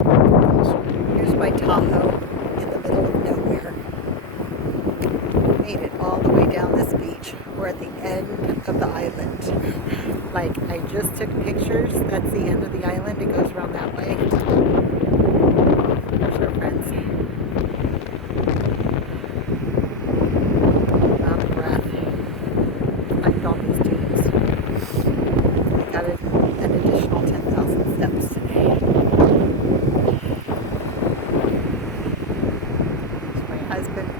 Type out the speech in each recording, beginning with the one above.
Here's my Tahoe in the middle of nowhere. Made it all the way down this beach. We're at the end of the island. Like, I just took pictures. That's the end of the island. It goes around that way. There's our friends. Out of breath. Climbed all these dunes. I got an additional 10,000 steps today. There's my husband.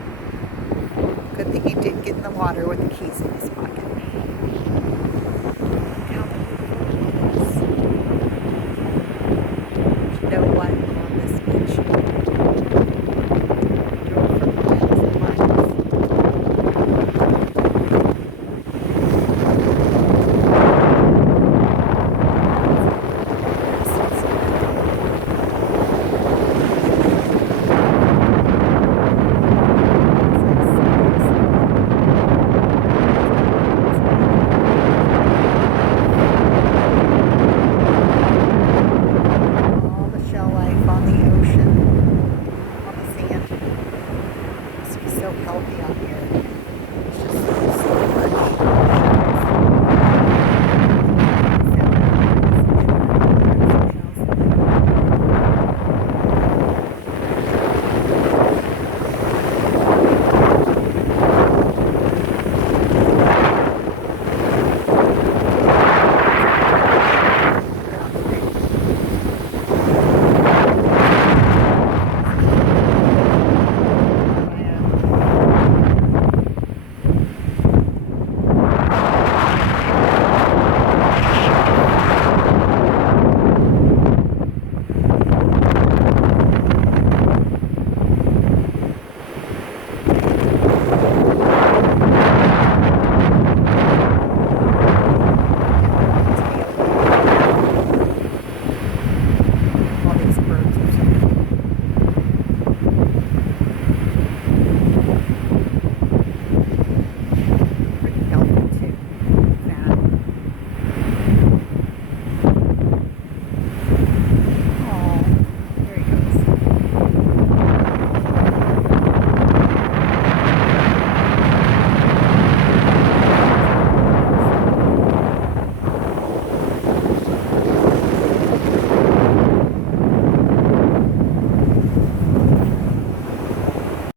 Good thing he didn't get in the water with the keys in his